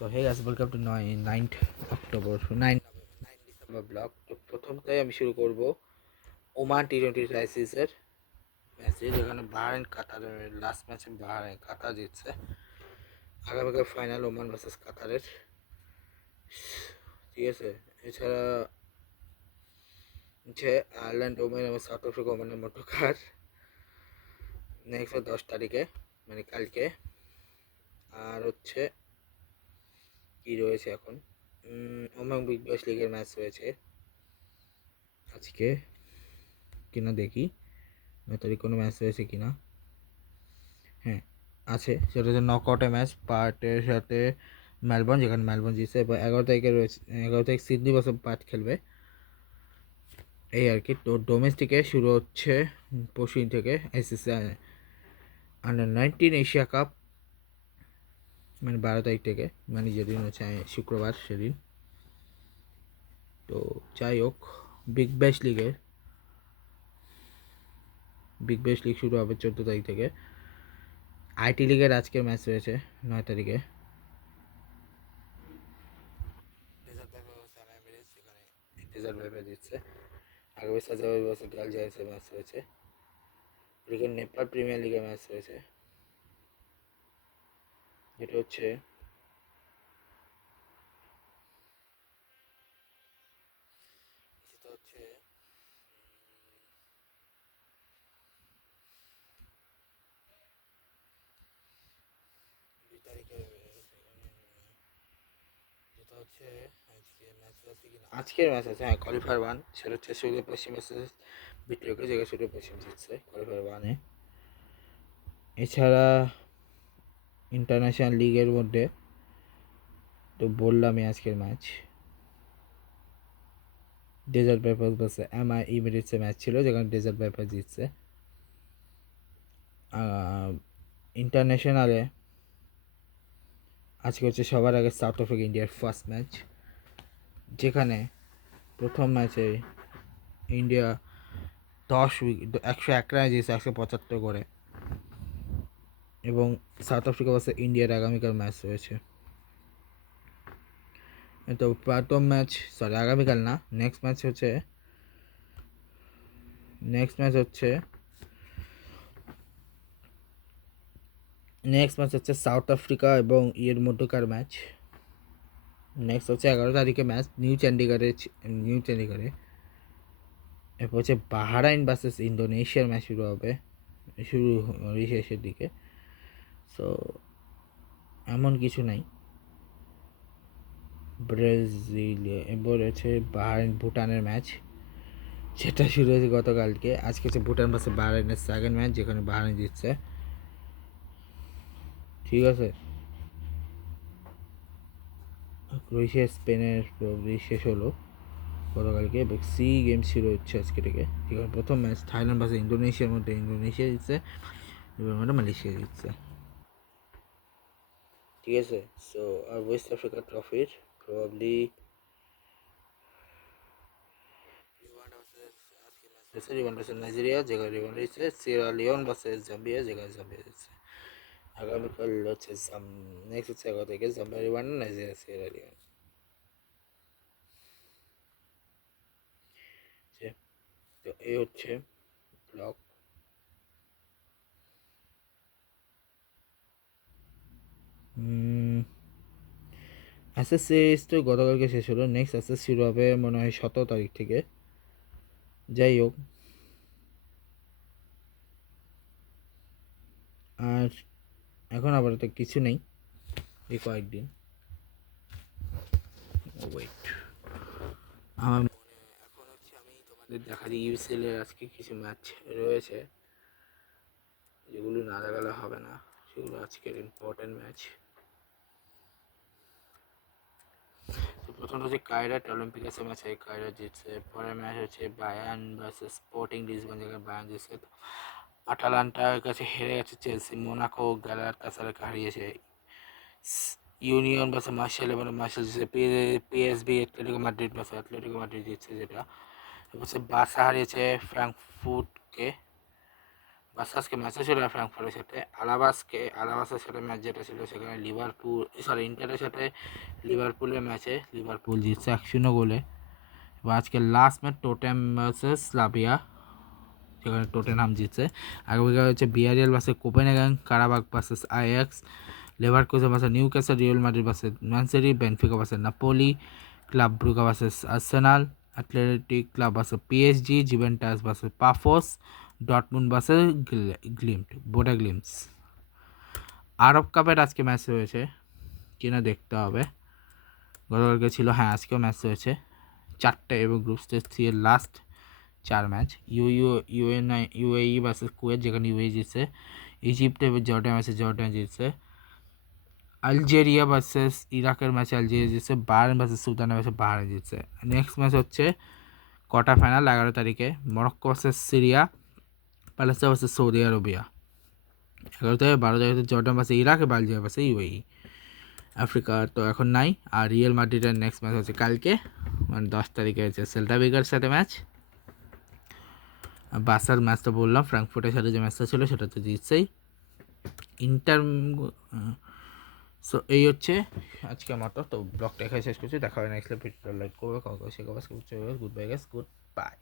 So hey guys, welcome to 9th October 9 December blog. তো প্রথমটাই আমি শুরু করব ওমান টি20 ক্রাইসিসের ম্যাচে, যেখানে বাহারাইন কাতারের লাস্ট ম্যাচে বাহারাইন কাতার জিতছে। আগামীকাল ফাইনাল ওমান ভার্সেস কাতারের, ঠিক আছে। এছাড়া হচ্ছে আয়ারল্যান্ড ওমান এবং সাউথ আফ্রিকা ওমানের মধ্যকার নেক্সট 10 তারিখে, মানে কালকে। আর হচ্ছে কি রয়েছে এখন, ওমান বিগ ব্যাশ লিগের ম্যাচ রয়েছে আজকে কিনা দেখি, 9 তারিখ কোনো ম্যাচ রয়েছে কিনা। হ্যাঁ, আছে। সেটা হচ্ছে নকআউটের ম্যাচ পার্টের সাথে মেলবোর্ন, যেখানে মেলবোর্ন জিতছে। এবার 11 তারিখে রয়েছে, 11 তারিখ সিডনি বসে পার্ট খেলবে, এই আর কি। তো ডোমেস্টিকে শুরু হচ্ছে পরশুদিন থেকে আইসিসি আন্ডার 19 এশিয়া কাপ, মানে 12 তারিখ থেকে, মানে যেদিন হচ্ছে শুক্রবার সেদিন। তো যাই হোক, বিগ ব্যাশ লিগ শুরু হবে 14 তারিখ থেকে। আইটি লিগের আজকের ম্যাচ রয়েছে 9 তারিখে। দিচ্ছে আগামী সাজাবার বছর গাল জায়ান্টসের ম্যাচ রয়েছে। ওদিকে নেপাল প্রিমিয়ার লিগের ম্যাচ রয়েছে, যেটা হচ্ছে যেটা হচ্ছে 2 তারিখে, যেটা হচ্ছে আজকের ম্যাচ আছে। হ্যাঁ, কোয়ালিফায়ার 1, সেটা হচ্ছে সূর্য পশ্চিম ভার্সেস বিট্রিকে, যেখানে সূর্য পশ্চিম জিতছে কোয়ালিফায়ার 1-এ। এছাড়া ইন্টারন্যাশনাল লিগের মধ্যে তো বললামই আজকের match, Desert Vipers versus MI ইমিরেটসের ম্যাচ ছিল, যেখানে ডেজার্ট ভাইপার্স জিতছে। ইন্টারন্যাশনালে আজকে হচ্ছে সবার আগে সাউথ আফ্রিকা ইন্ডিয়ার ফার্স্ট ম্যাচ, যেখানে প্রথম ম্যাচে ইন্ডিয়া 101 রানে জিতছে 175 করে। এবং সাউথ আফ্রিকা ভার্সেস ইন্ডিয়ার আগামীকাল ম্যাচ রয়েছে। তো প্রথম ম্যাচ, আগামীকাল না, নেক্সট ম্যাচ হচ্ছে সাউথ আফ্রিকা এবং ইয়ের মধ্যকার ম্যাচ। নেক্সট হচ্ছে 11 তারিখে ম্যাচ নিউ চণ্ডীগড়ে। এরপর হচ্ছে বাহারাইন ভার্সেস ইন্দোনেশিয়ার ম্যাচ শুরু হবে, শেষের দিকে। সো এমন কিছু নাই। ব্রাজিল এবার হচ্ছে বাহারাইন ভুটানের ম্যাচ, সেটা শুরু হয়েছে গতকালকে। আজকে হচ্ছে ভুটান ভার্সেস বাহারাইনের সেকেন্ড ম্যাচ, যেখানে বাহারাইন জিতছে, ঠিক আছে। ক্রোয়েশিয়া স্পেনের শেষ হলো গতকালকে। সি গেম শুরু হচ্ছে আজকে থেকে, যেখানে প্রথম ম্যাচ থাইল্যান্ড ভার্সেস ইন্দোনেশিয়ার মধ্যে ইন্দোনেশিয়া জিতছে, এবার মধ্যে মালয়েশিয়া জিতছে, ঠিক আছে। সো আর ওয়েস্ট আফ্রিকা ট্রফির প্রবাবলি রিওয়ান্ডা ভার্সেস নাইজেরিয়া, যেখানে রিওয়ান্ডা জিতছে। সিয়েরা লিওন ভার্সেস জাম্বিয়া, যেখানে জাম্বিয়া জিতছে। আগামীকাল হচ্ছে নেক্সট হচ্ছে 11 তারিখে জাম্বিয়া রিওয়ান্ডা, নাইজেরিয়া সিয়েরা লিওন। তো এই হচ্ছে ব্লগ। অ্যাসেস সিরিজ তো গতকালকে শেষ হলো, নেক্সট অ্যাসেস শুরু হবে মনে হয় 17 তারিখ থেকে। যাই হোক, আর এখন আপাতত কিছু নেই এই কয়েকদিন। ওয়েট, আমার এখন হচ্ছে আমি তোমাদের দেখা দিই ইউসিএল এর আজকে কিছু ম্যাচ রয়েছে, যেগুলো না দেখালে হবে না, সেগুলো আজকের ইম্পর্টেন্ট ম্যাচ। তো প্রথমটা হচ্ছে কায়রাট অলিম্পিকাসের ম্যাচ, কায়রা জিতছে। পরের ম্যাচ হচ্ছে বায়ার্ন ভার্সেস স্পোর্টিং লিসবন, যেখানে বায়ার্ন জিতছে। আটালান্টার কাছে হেরে গেছে চেলসি। মোনাকো গ্যালাতাসারাইকে হারিয়েছে। ইউনিয়ন ভার্সেস মার্শাল, এবং মার্শাল জিতছে। PSB Atletico Madrid versus Atletico Madrid জিতছে, যেটা হচ্ছে বার্সা হারিয়েছে ফ্র্যাঙ্কফুর্টকে বাস আজকে ম্যাচে ছিল ফ্র্যাঙ্কফুর্টের সাথে আলাবাসের সাথে ম্যাচ যেটা ছিল সেখানে ইন্টারের সাথে লিভারপুলের ম্যাচে লিভারপুল জিতছে 1-0 গোলে। এবং আজকে last match Tottenham versus Slavia, সেখানে টোটেনহাম জিতছে। আগামীকাল হচ্ছে BRL versus Copenhagen, Qarabag versus Ajax, Leverkusen versus Newcastle, Real Madrid versus Man City, Benfica versus Napoli, Club Brugge versus Arsenal, Athletic Club versus PSG, Juventus versus Pafos, Dortmund versus Bodo Glimt. আরব কাপের আজকে match রয়েছে কিনা দেখতে হবে, গতকালকে ছিল, হ্যাঁ আজকেও ম্যাচ রয়েছে 4টে, এবং গ্রুপ স্টেজ 3 এর last 4 match. UAE versus Kuwait, যেখানে ইউএই জিতছে। ইজিপ্টে জর্ডান ভার্সেস জর্ডান জিতছে। আলজেরিয়া ভার্সেস ইরাকের ম্যাচে আলজেরিয়া জিতছে। বাহারাইন ভার্সেস সুদানের ম্যাচে বাহারাইন জিতছে। নেক্সট ম্যাচ হচ্ছে কোয়ার্টার ফাইনাল 11 তারিখে, Morocco versus Syria, Palestine versus Saudi Arabia. 11 থেকে 12 তারিখে Jordan versus Iraq, Algeria versus UAE. Africa তো এখন নাই। আর রিয়াল মাদ্রিদের নেক্সট ম্যাচ হচ্ছে কালকে, মানে 10 তারিখে হচ্ছে সেল্টা ভিগোর সাথে ম্যাচ। বাসার ম্যাচটা বললাম, ফ্র্যাঙ্কফুর্টের সাথে যে ম্যাচটা ছিল সেটা তো জিতছেই। ইন্টার সো এই হচ্ছে আজকে মতো। তো ব্লগটা এখানে শেষ করছি, দেখা হবে নেক্সট ভিডিও। লাইক করবে, কমেন্ট করবে, শেয়ার করবে, good bye guys, good bye.